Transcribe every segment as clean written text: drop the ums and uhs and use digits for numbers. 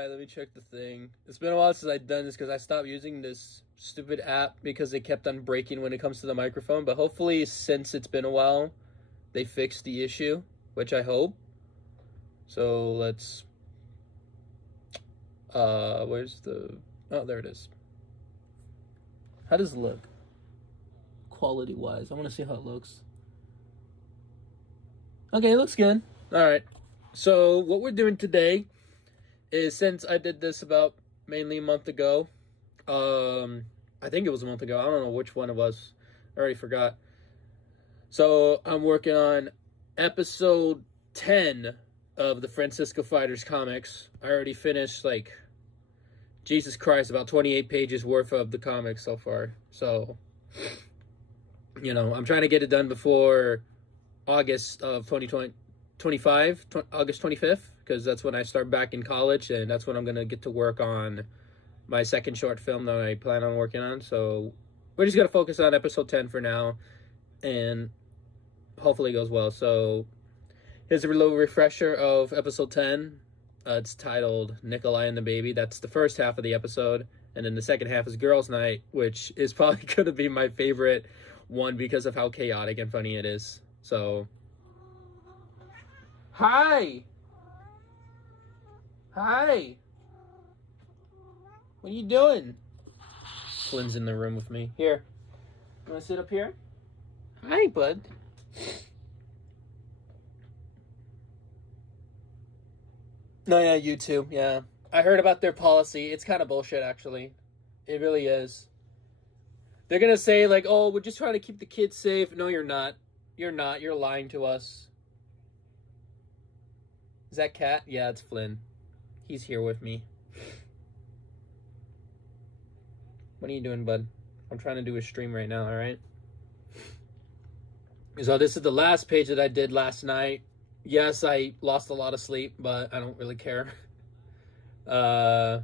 Alright, let me check the thing. It's been a while since I've done this because I stopped using this stupid app because it kept on breaking when it comes to the microphone. But hopefully, since it's been a while, they fixed the issue, which I hope. So let's... where's the... Oh, there it is. How does it look? Quality-wise. I want to see how it looks. Okay, it looks good. Alright. So, what we're doing today is, since I did this about mainly a month ago, I think it was a month ago. I don't know which one it was. I already forgot. So, I'm working on episode 10 of the Francisco Fighters comics. I already finished, like, Jesus Christ, about 28 pages worth of the comics so far. So, you know, I'm trying to get it done before August of 2025, August 25th, because that's when I start back in college, and that's when I'm going to get to work on my second short film that I plan on working on. So we're just going to focus on episode 10 for now, and hopefully it goes well. So here's a little refresher of episode 10. It's titled Nikolai and the Baby. That's the first half of the episode, and then the second half is Girls' Night, which is probably going to be my favorite one because of how chaotic and funny it is. So, hi! Hi! What are you doing? Flynn's in the room with me. Here. You want to sit up here? Hi, bud. No, yeah, YouTube, yeah. I heard about their policy. It's kind of bullshit, actually. It really is. They're going to say, like, oh, we're just trying to keep the kids safe. No, you're not. You're not. You're lying to us. Is that Cat? Yeah, it's Flynn. He's here with me. What are you doing, bud? I'm trying to do a stream right now, alright? So this is the last page that I did last night. Yes, I lost a lot of sleep, but I don't really care. So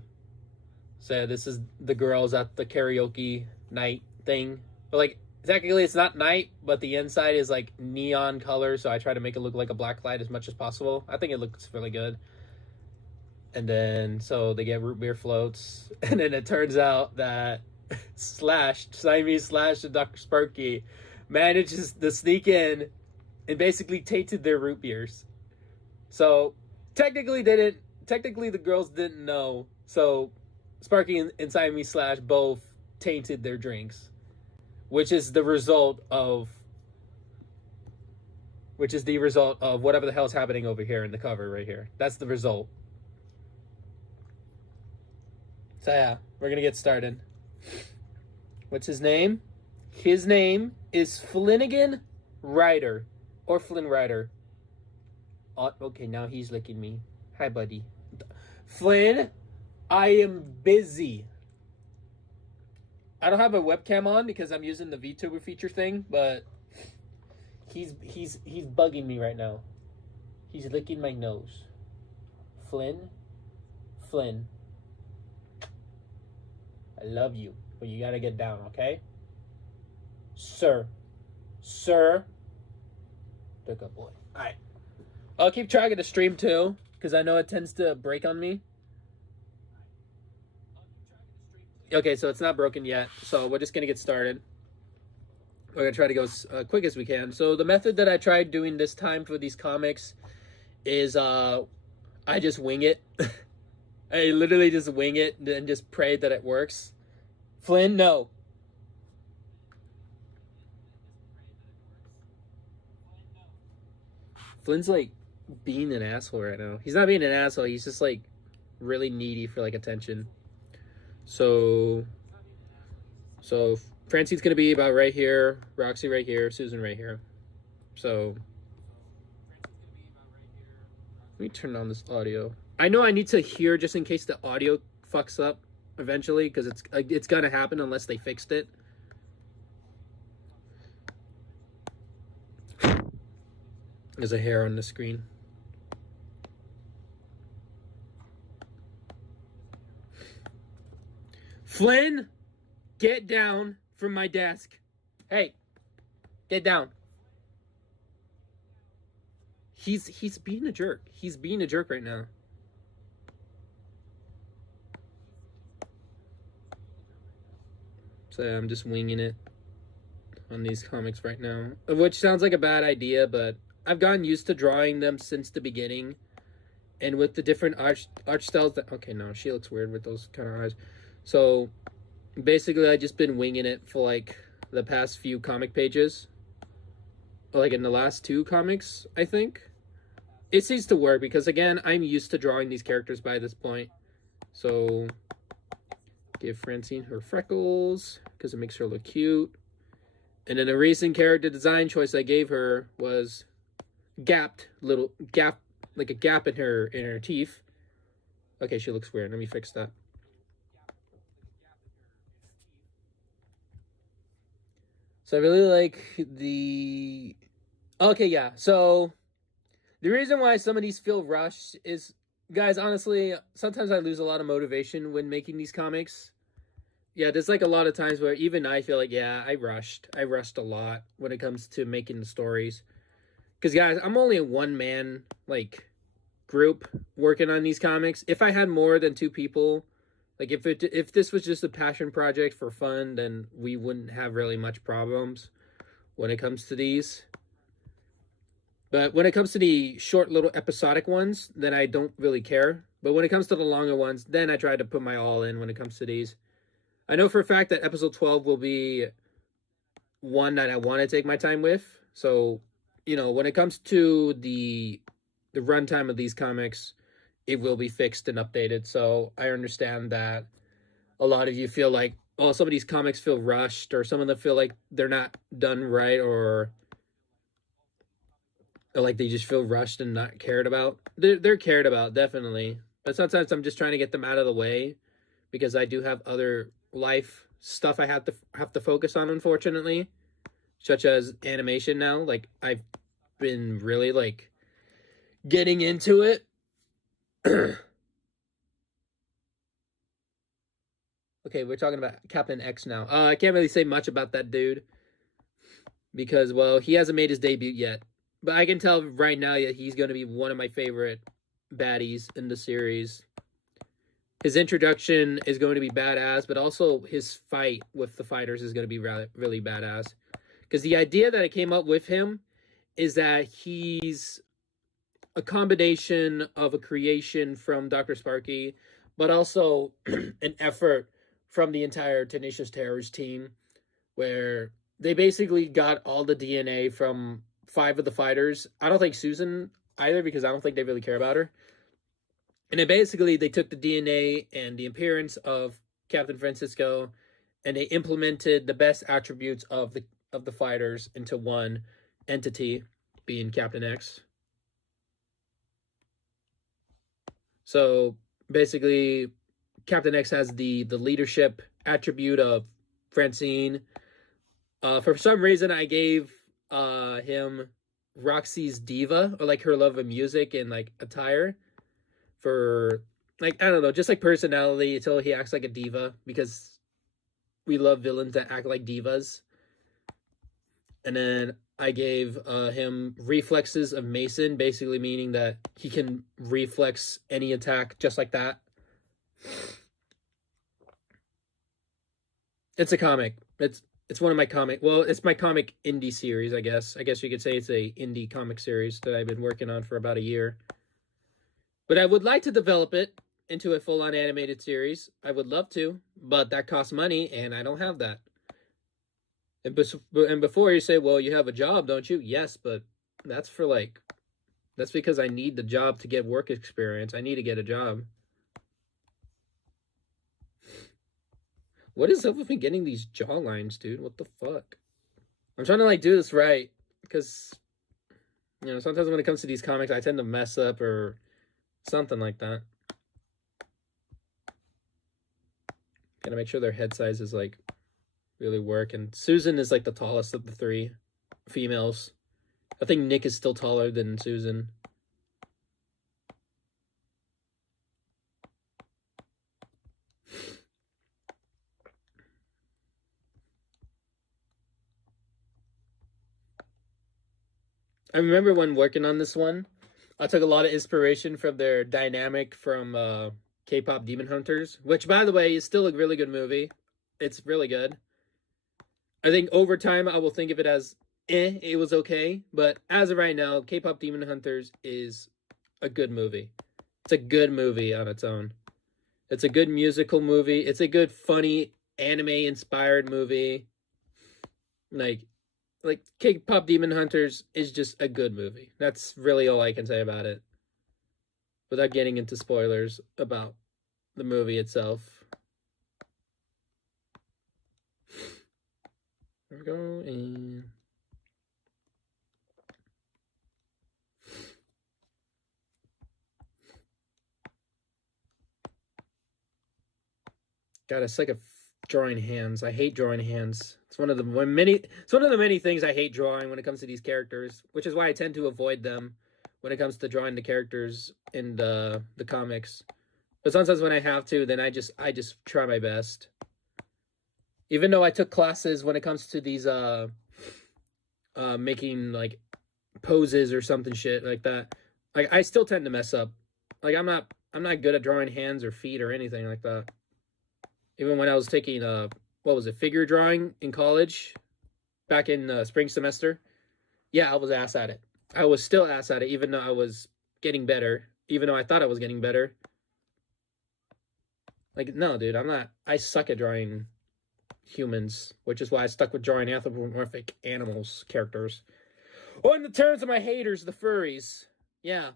yeah, this is the girls at the karaoke night thing. But like, technically it's not night, but the inside is like neon color, so I try to make it look like a black light as much as possible. I think it looks really good. And then, so they get root beer floats, and then it turns out that Siamese Slash and Dr. Sparky manages to sneak in and basically tainted their root beers. So technically the girls didn't know. So Sparky and Siamese Slash both tainted their drinks, which is the result of whatever the hell's happening over here in the cover right here. That's the result. So yeah, we're gonna get started. What's his name? His name is Flanagan Ryder, or Flynn Ryder. Oh, okay, now he's licking me. Hi, buddy. Flynn, I am busy. I don't have a webcam on because I'm using the VTuber feature thing, but he's bugging me right now. He's licking my nose. Flynn, I love you, but you gotta get down, okay? Sir. Good boy. Alright. I'll keep track of the stream too, because I know it tends to break on me. Okay, so it's not broken yet, so we're just gonna get started. We're gonna try to go as quick as we can. So the method that I tried doing this time for these comics is I just wing it. I literally just wing it and just pray that it works. Flynn, no. Flynn's like being an asshole right now. He's not being an asshole. He's just like really needy for like attention. So Francine's gonna be about right here, Roxy right here, Susan right here. So let me turn on this audio. I know I need to hear just in case the audio fucks up eventually, because it's gonna happen unless they fixed it. There's a hair on the screen. Flynn, get down from my desk. Hey, get down. He's being a jerk. He's being a jerk right now. So I'm just winging it on these comics right now, which sounds like a bad idea, but I've gotten used to drawing them since the beginning, and with the different art styles that, okay, no, she looks weird with those kind of eyes. So basically I just been winging it for like the past few comic pages, like in the last 2 comics, I think. It seems to work because, again, I'm used to drawing these characters by this point. So give Francine her freckles because it makes her look cute. And then a recent character design choice I gave her was little gap, like a gap in her teeth. Okay, she looks weird. Let me fix that. So I really like the... Okay, yeah. So the reason why some of these feel rushed is, guys, honestly, sometimes I lose a lot of motivation when making these comics. Yeah, there's like a lot of times where even I feel like, yeah, I rushed a lot when it comes to making the stories. Because, guys, I'm only a one-man, like, group working on these comics. If I had more than 2 people, like, if this was just a passion project for fun, then we wouldn't have really much problems when it comes to these. But when it comes to the short little episodic ones, then I don't really care. But when it comes to the longer ones, then I try to put my all in when it comes to these. I know for a fact that episode 12 will be one that I want to take my time with. So, you know, when it comes to the runtime of these comics, it will be fixed and updated. So I understand that a lot of you feel like, oh, some of these comics feel rushed, or some of them feel like they're not done right, or like they just feel rushed and not cared about. They're cared about, definitely. But sometimes I'm just trying to get them out of the way because I do have other life stuff I have to focus on, unfortunately, such as animation now. Like, I've been really like getting into it. Okay, we're talking about Captain X now. I can't really say much about that dude because, well, he hasn't made his debut yet. But I can tell right now that he's going to be one of my favorite baddies in the series. His introduction is going to be badass, but also his fight with the fighters is going to be really badass. Because the idea that I came up with him is that he's a combination of a creation from Dr. Sparky, but also an effort from the entire Tenacious Terrors team, where they basically got all the DNA from 5 of the fighters. I don't think Susan either, because I don't think they really care about her. And then basically they took the DNA and the appearance of Captain Francisco, and they implemented the best attributes of the fighters into one entity, being Captain X. So basically, Captain X has the leadership attribute of Francine. For some reason, I gave him Roxy's diva, or like her love of music and like attire, for like, I don't know, just like personality, until he acts like a diva, because we love villains that act like divas. And then I gave him reflexes of Mason, basically meaning that he can reflex any attack just like that. It's a comic. It's one of my comic. Well, it's my comic indie series, I guess. I guess you could say it's a indie comic series that I've been working on for about a year. But I would like to develop it into a full-on animated series. I would love to, but that costs money, and I don't have that. And before you say, well, you have a job, don't you? Yes, but that's because I need the job to get work experience. I need to get a job. What is up with me getting these jaw lines, dude? What the fuck? I'm trying to like do this right, because, you know, sometimes when it comes to these comics, I tend to mess up or something like that. Gotta make sure their head size is like really work. And Susan is like the tallest of the 3 females. I think Nick is still taller than Susan. I remember when working on this one, I took a lot of inspiration from their dynamic from K-pop Demon Hunters, which, by the way, is still a really good movie. It's really good. I think over time I will think of it as it was okay, but as of right now, K-pop Demon Hunters is a good movie. It's a good movie on its own. It's a good musical movie. It's a good funny anime inspired movie. Like K-pop Demon Hunters is just a good movie. That's really all I can say about it. Without getting into spoilers about the movie itself. There we go, and God, it's like a drawing hands. I hate drawing hands. It's one of the many things I hate drawing when it comes to these characters, which is why I tend to avoid them when it comes to drawing the characters in the comics. But sometimes when I have to, then I just try my best. Even though I took classes when it comes to these making like poses or something shit like that, like I still tend to mess up. Like I'm not good at drawing hands or feet or anything like that. Even when I was taking figure drawing in college back in spring semester, yeah, I was ass at it. I was still ass at it, even though I was getting better, even though I thought I was getting better. Like, no, dude, I'm not. I suck at drawing humans, which is why I stuck with drawing anthropomorphic animals characters. Oh, in the terms of my haters, the furries. Yeah.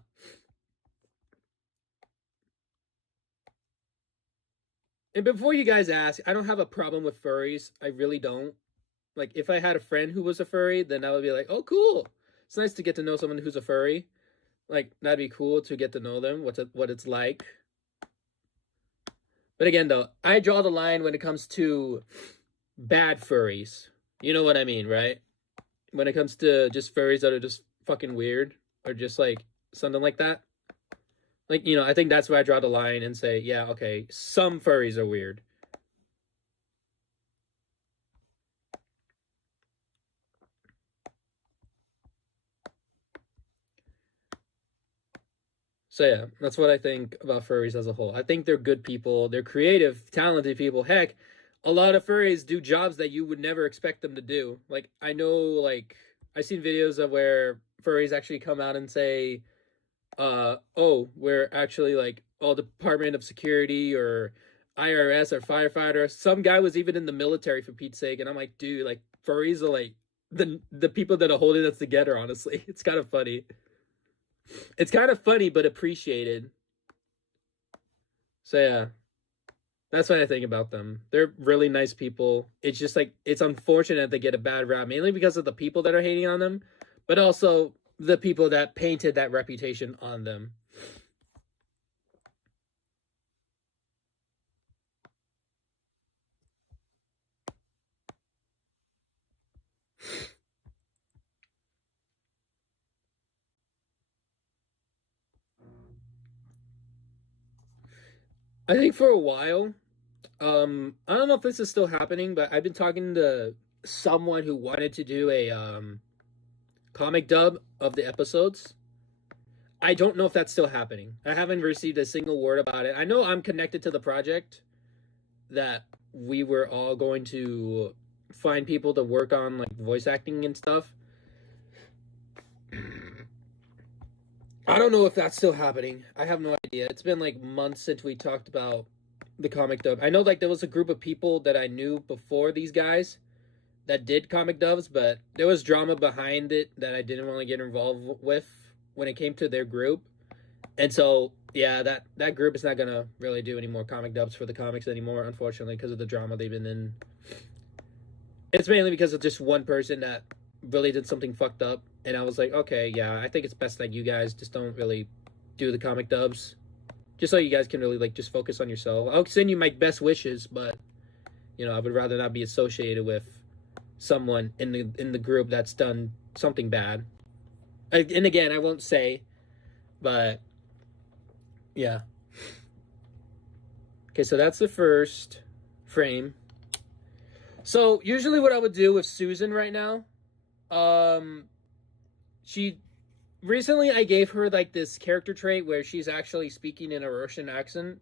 And before you guys ask, I don't have a problem with furries. I really don't. Like, if I had a friend who was a furry, then I would be like, oh, cool. It's nice to get to know someone who's a furry. Like, that'd be cool to get to know them, what it's like. But again, though, I draw the line when it comes to bad furries. You know what I mean, right? When it comes to just furries that are just fucking weird or just like something like that. Like, you know, I think that's where I draw the line and say, yeah, okay, some furries are weird. So yeah, that's what I think about furries as a whole. I think they're good people. They're creative, talented people. Heck, a lot of furries do jobs that you would never expect them to do. Like, I know, like, I've seen videos of where furries actually come out and say, oh, we're actually like all Department of Security or IRS or firefighter. Some guy was even in the military for Pete's sake, and I'm like, dude, like furries are like the people that are holding us together. Honestly, it's kind of funny. It's kind of funny, but appreciated. So yeah, that's what I think about them. They're really nice people. It's just like it's unfortunate they get a bad rap, mainly because of the people that are hating on them, but also the people that painted that reputation on them. I think for a while, I don't know if this is still happening, but I've been talking to someone who wanted to do a comic dub of the episodes. I don't know if that's still happening. I haven't received a single word about it. I know I'm connected to the project that we were all going to find people to work on like voice acting and stuff. I don't know if that's still happening. I have no idea. It's been like months since we talked about the comic dub. I know like there was a group of people that I knew before these guys that did comic dubs, but there was drama behind it that I didn't want to get involved with when it came to their group. And so, yeah, that group is not going to really do any more comic dubs for the comics anymore, unfortunately, because of the drama they've been in. It's mainly because of just one person that really did something fucked up. And I was like, okay, yeah, I think it's best that you guys just don't really do the comic dubs. Just so you guys can really, like, just focus on yourself. I'll send you my best wishes, but, you know, I would rather not be associated with someone in the group that's done something bad. And again, I won't say, but yeah. Okay, so that's the first frame. So usually what I would do with Susan right now, she recently I gave her like this character trait where she's actually speaking in a Russian accent.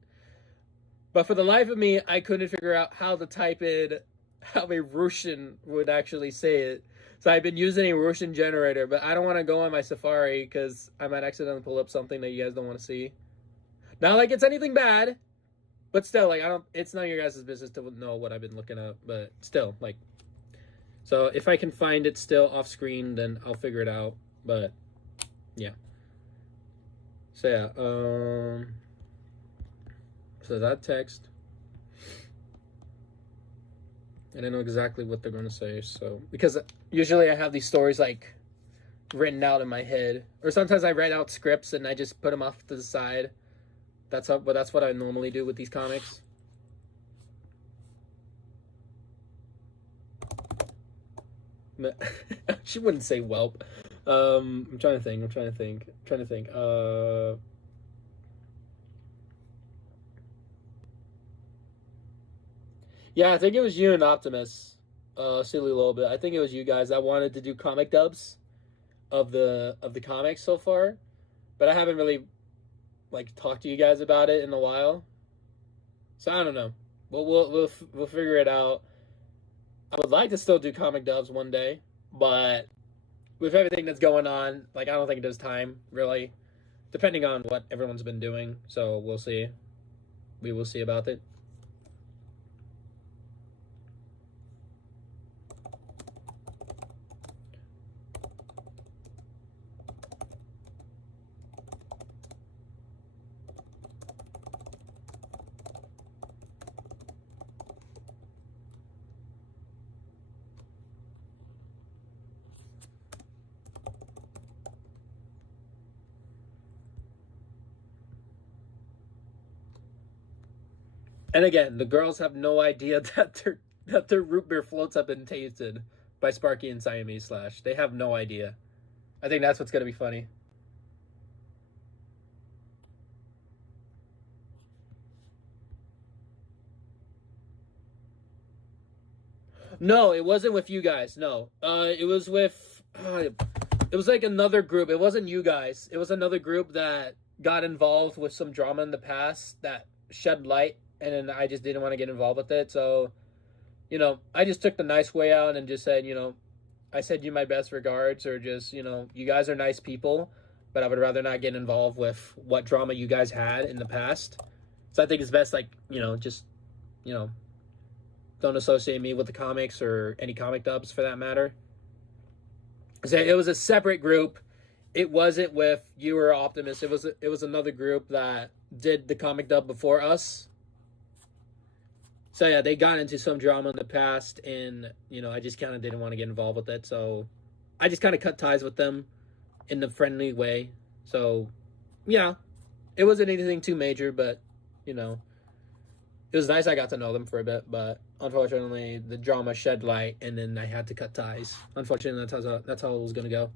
But for the life of me, I couldn't figure out how to type it how a Russian would actually say it. So I've been using a Russian generator, but I don't want to go on my Safari because I might accidentally pull up something that you guys don't want to see. Not like it's anything bad, but still, like, I don't. It's none of your guys' business to know what I've been looking up, but still, like. So if I can find it still off screen, then I'll figure it out. But yeah. So yeah. So that text. And I know exactly what they're gonna say. So because usually I have these stories like written out in my head, or sometimes I write out scripts and I just put them off to the side. That's what I normally do with these comics. She wouldn't say whelp. I'm trying to think. Yeah, I think it was you and Optimus, silly little bit. I think it was you guys that wanted to do comic dubs of the comics so far, but I haven't really like talked to you guys about it in a while. So I don't know. We'll figure it out. I would like to still do comic dubs one day, but with everything that's going on, like I don't think there's time really, depending on what everyone's been doing. So we'll see. We will see about it. And again, the girls have no idea that their root beer floats have been tasted by Sparky and Siamese Slash. They have no idea. I think that's what's gonna be funny. No, it wasn't with you guys. No, it was with. It was like another group. It wasn't you guys. It was another group that got involved with some drama in the past that shed light, and then I just didn't want to get involved with it. So, I just took the nice way out and just said, I said you my best regards, or just, you guys are nice people, but I would rather not get involved with what drama you guys had in the past. So I think it's best, like, just, don't associate me with the comics or any comic dubs for that matter. So it was a separate group. It wasn't with you or Optimus. It was another group that did the comic dub before us. So yeah, they got into some drama in the past, and I just kind of didn't want to get involved with it. So I just kind of cut ties with them in the friendly way. So yeah, it wasn't anything too major, but it was nice. I got to know them for a bit, but unfortunately, the drama shed light, and then I had to cut ties. Unfortunately, that's how it was gonna go.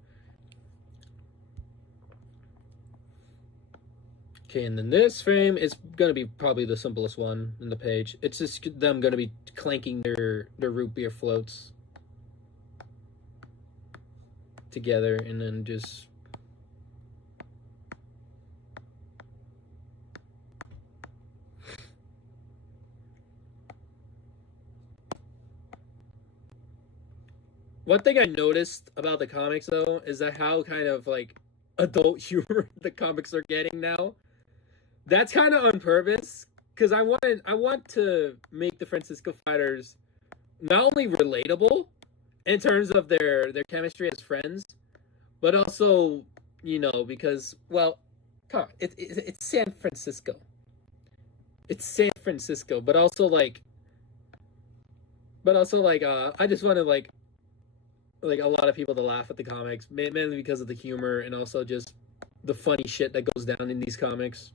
Okay, and then this frame is gonna be probably the simplest one in the page. It's just them gonna be clanking their root beer floats together, and then just. One thing I noticed about the comics, though, is that how kind of like adult humor the comics are getting now. That's kind of on purpose, because I want to make the Francisco Fighters not only relatable in terms of their chemistry as friends, but also because, well, come on, it's San Francisco. It's San Francisco, but also like I just wanted like a lot of people to laugh at the comics, mainly because of the humor and also just the funny shit that goes down in these comics.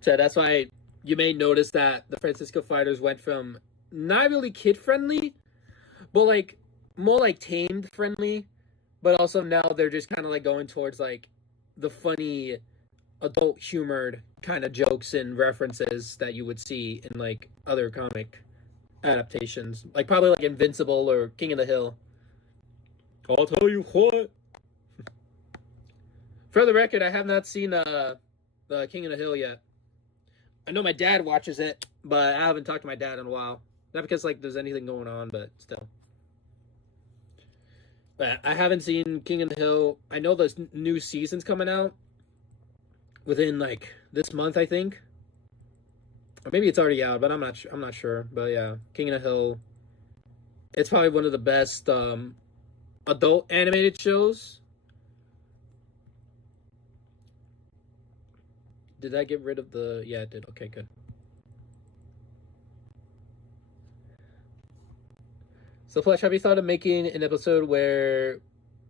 So that's why you may notice that the Francisco Fighters went from not really kid friendly, but like more like tamed friendly, but also now they're just kind of like going towards like the funny adult humored kind of jokes and references that you would see in like other comic adaptations, like probably like Invincible or King of the Hill. I'll tell you what. For the record, I have not seen the King of the Hill yet. I know my dad watches it, but I haven't talked to my dad in a while. Not because like there's anything going on, but still. But I haven't seen King of the Hill. I know there's new seasons coming out within like this month, I think. Or maybe it's already out, but I'm not. I'm not sure. But yeah, King of the Hill. It's probably one of the best adult animated shows. Did I get rid of the? Yeah, it did. Okay, good. So, Flesh, have you thought of making an episode where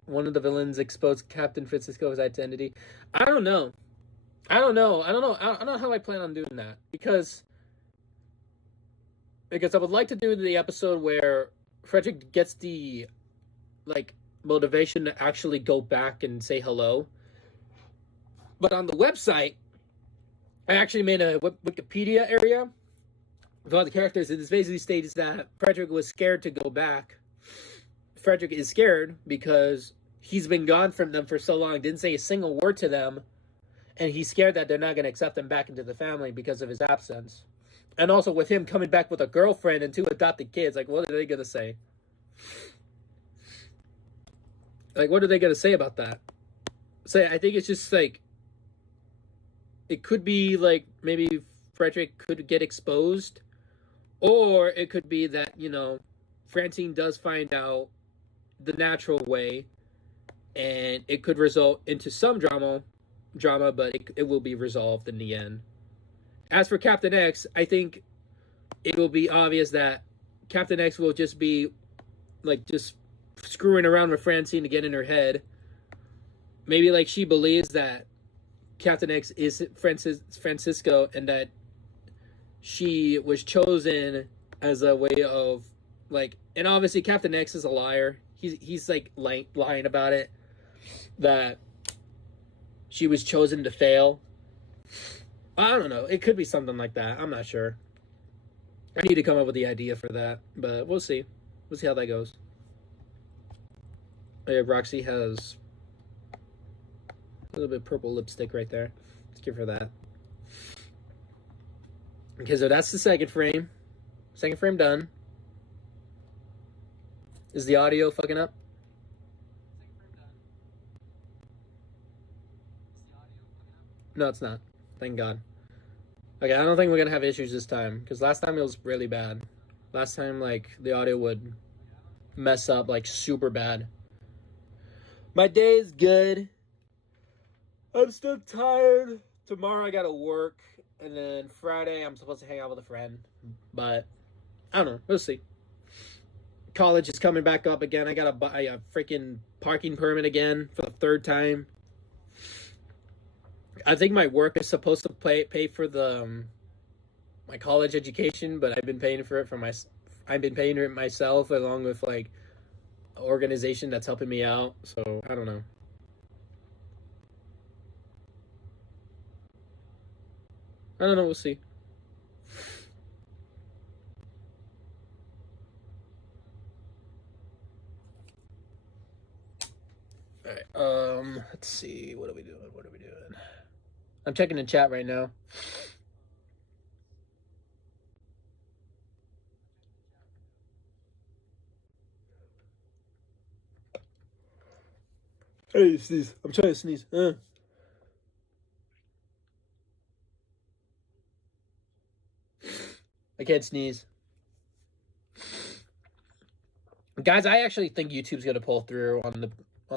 one of the villains exposed Captain Francisco's identity? I don't know. I don't know. I don't know. I don't know how I plan on doing that because I would like to do the episode where Frederick gets the like motivation to actually go back and say hello. But on the website, I actually made a Wikipedia area with all the characters. It basically states that Frederick was scared to go back. Frederick is scared because he's been gone from them for so long, didn't say a single word to them, and he's scared that they're not going to accept him back into the family because of his absence. And also with him coming back with a girlfriend and 2 adopted kids, like what are they going to say? Like what are they going to say about that? So I think it's just like it could be like maybe Frederick could get exposed, or it could be that, you know, Francine does find out the natural way and it could result into some drama, but it will be resolved in the end. As for Captain X, I think it will be obvious that Captain X will just be like just screwing around with Francine to get in her head. Maybe like she believes that Captain X is Francisco and that she was chosen as a way of like, and obviously Captain X is a liar. He's like lying about it, that she was chosen to fail. I don't know. It could be something like that. I'm not sure. I need to come up with the idea for that, but we'll see. We'll see how that goes. Oh, yeah, Roxy has a little bit of purple lipstick right there. Let's give her that. Okay, so that's the second frame. Second frame done. Is the audio fucking up? No, it's not. Thank God. Okay, I don't think we're gonna have issues this time, because last time it was really bad. Last time, like, the audio would mess up, like, super bad. My day is good. I'm still tired. Tomorrow I gotta work, and then Friday I'm supposed to hang out with a friend. But, I don't know. We'll see. College is coming back up again. I gotta buy a freaking parking permit again for the 3rd time. I think my work is supposed to pay for the my college education, but I've been paying for it I've been paying it myself along with like an organization that's helping me out. So I don't know. I don't know. We'll see. All right. Let's see. What are we doing? I'm checking the chat right now. Hey, sneeze. I'm trying to sneeze. I can't sneeze. Guys, I actually think YouTube's gonna pull through on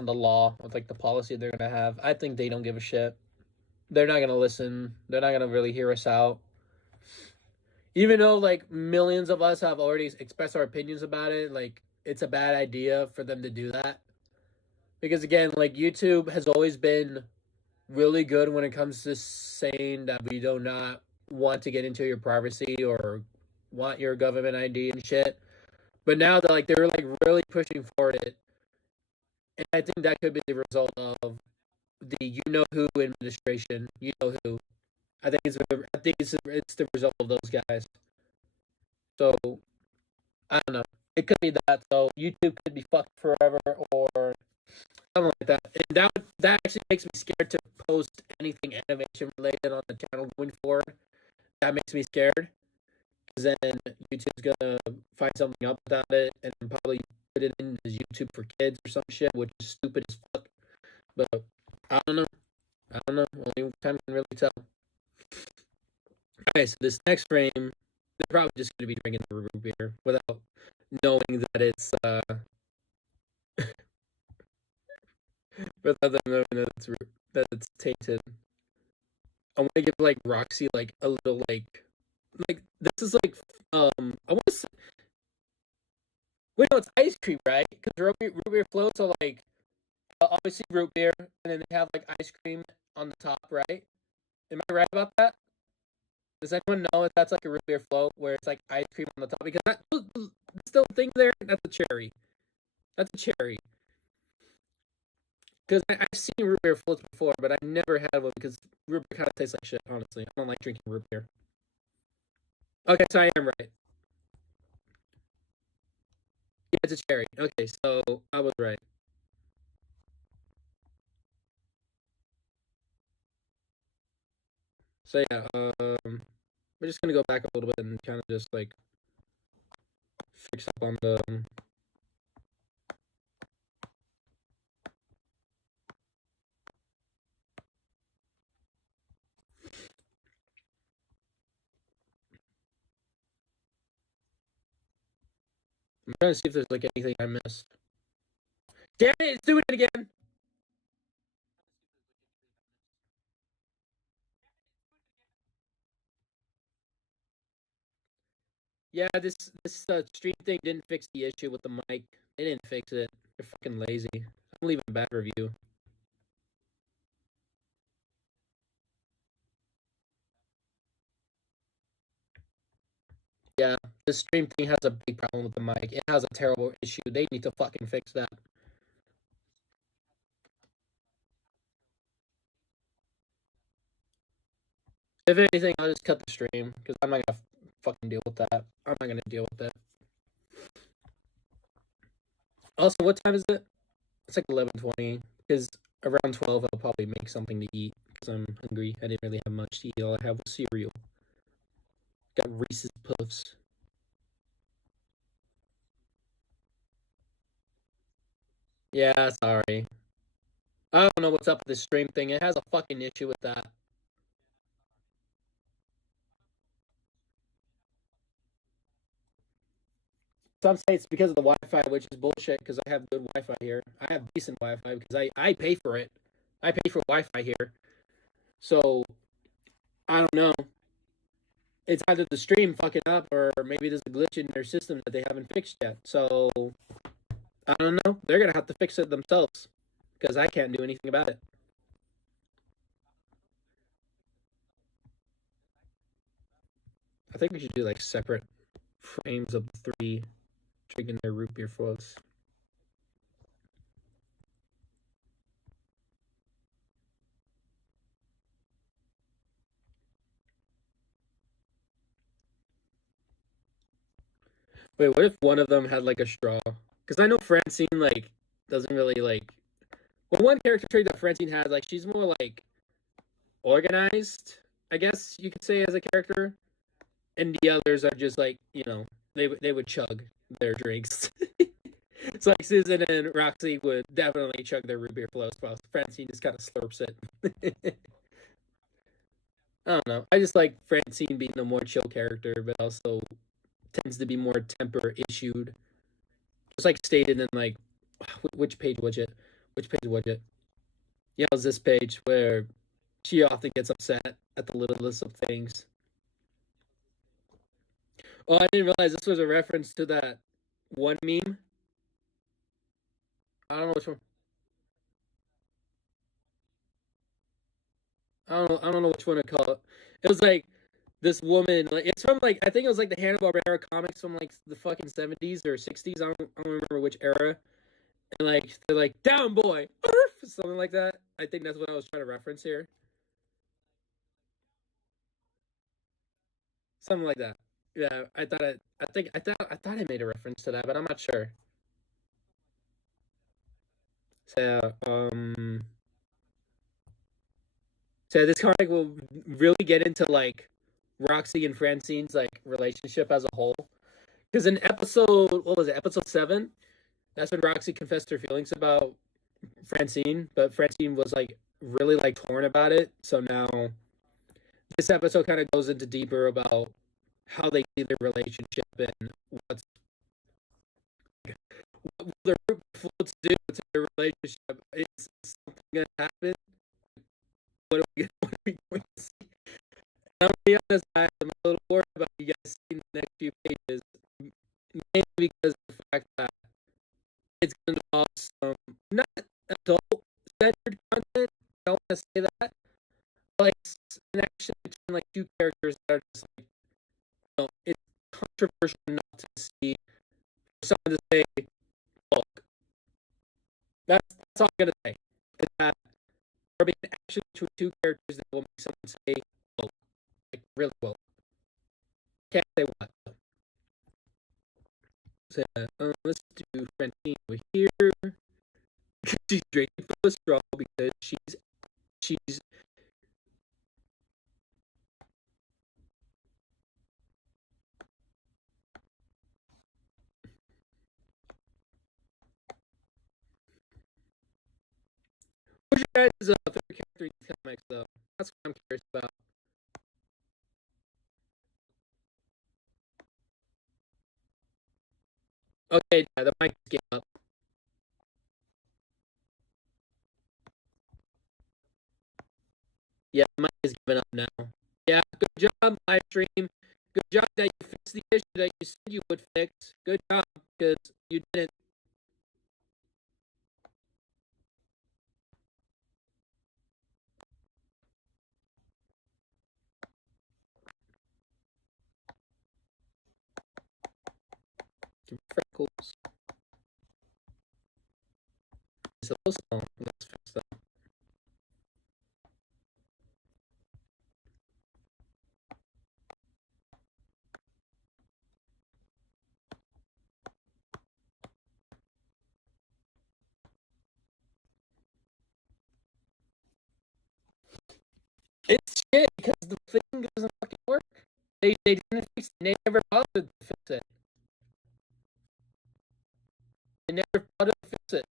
the law, with like the policy they're gonna have. I think they don't give a shit. They're not gonna listen. They're not gonna really hear us out. Even though like millions of us have already expressed our opinions about it, like it's a bad idea for them to do that. Because again, like YouTube has always been really good when it comes to saying that we do not want to get into your privacy or want your government ID and shit. But now they're like really pushing for it. And I think that could be the result of the you know who administration. You know who. I think it's the result of those guys. So I don't know. It could be that. So YouTube could be fucked forever or something like that. And that actually makes me scared to post anything animation related on the channel going forward. that makes me scared because then YouTube's gonna find something up about it and probably put it in as YouTube for kids or some shit, which is stupid as fuck. But I don't know. I don't know. Only time can really tell. Okay, so this next frame, they're probably just gonna be drinking the root beer without knowing that it's without them knowing that it's tainted. I want to give like Roxy like a little like this is like I want to say, wait, no, it's ice cream, right? Because root beer floats are like obviously root beer, and then they have like ice cream on the top, right? Am I right about that? Does anyone know if that's like a root beer float where it's like ice cream on the top? Because that still thing there, that's a cherry. That's a cherry. Because I've seen root beer floats before, but I never had one because root beer kind of tastes like shit. Honestly, I don't like drinking root beer. Okay, so I am right. Yeah, it's a cherry. Okay, so I was right. So yeah, we're just gonna go back a little bit and kind of just like fix up on the. I'm trying to see if there's like anything I missed. Damn it! It's doing it again. Yeah, this stream thing didn't fix the issue with the mic. They didn't fix it. They're fucking lazy. I'm leaving a bad review. Yeah, this stream thing has a big problem with the mic. It has a terrible issue. They need to fucking fix that. If anything, I'll just cut the stream because I'm not gonna fucking deal with that. I'm not gonna deal with that. Also, what time is it? It's like 11:20. Because around 12, I'll probably make something to eat because I'm hungry. I didn't really have much to eat. All I have was cereal. Got Reese's Puffs. Yeah, sorry. I don't know what's up with this stream thing. It has a fucking issue with that. Some say it's because of the Wi-Fi, which is bullshit because I have good Wi-Fi here. I have decent Wi-Fi because I pay for it. I pay for Wi-Fi here. So, I don't know. It's either the stream fucking up or maybe there's a glitch in their system that they haven't fixed yet. So, I don't know. They're going to have to fix it themselves because I can't do anything about it. I think we should do like separate frames of the three drinking their root beer floats. Wait, what if one of them had like a straw? Because I know Francine like doesn't really like. Well, one character trait that Francine has, like, she's more like organized, I guess you could say, as a character, and the others are just like, they would chug their drinks. So like Susan and Roxy would definitely chug their root beer floats, while Francine just kind of slurps it. I don't know. I just like Francine being a more chill character, but also tends to be more temper issued. Just like stated in like which page was it? Which page was it? Yeah, it was this page where she often gets upset at the littlest of things. Oh, I didn't realize this was a reference to that one meme. I don't know which one. I don't know which one to call it. It was like this woman, like it's from like I think it was like the Hanna-Barbera comics from like the fucking 70s or 60s. I don't remember which era. And like they're like down boy, something like that. I think that's what I was trying to reference here. Something like that. Yeah, I thought I made a reference to that, but I'm not sure. So so this comic will really get into like Roxy and Francine's like relationship as a whole. Because in episode, what was it, episode 7? That's when Roxy confessed her feelings about Francine, but Francine was like really like torn about it. So now this episode kind of goes into deeper about how they see their relationship and what's what the root floats do to their relationship. Is something gonna happen? What are we going to see? And I'll be honest, guys, I'm a little worried about you guys seeing the next few pages, mainly because of the fact that it's going to involve some not adult centered content. I don't want to say that, but like an action between like two characters that are just like, it's controversial enough to see for someone to say, look, that's all I'm gonna say. Is that there be an action between two characters that will make someone say, look, like really well. Can't say what. So, let's do Francine over here. She's drinking from a straw because she's what's your guys' favorite character in these comics though? That's what I'm curious about. Okay, yeah, the mic just gave up. Yeah, the mic is giving up now. Yeah, good job, live stream. Good job that you fixed the issue that you said you would fix. Good job, because you didn't. Freckles. So let's fix that. It's shit because the thing doesn't fucking work. They didn't fix it. They never bothered to fix it. They never bothered to fix it.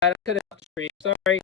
I couldn't stream. Sorry.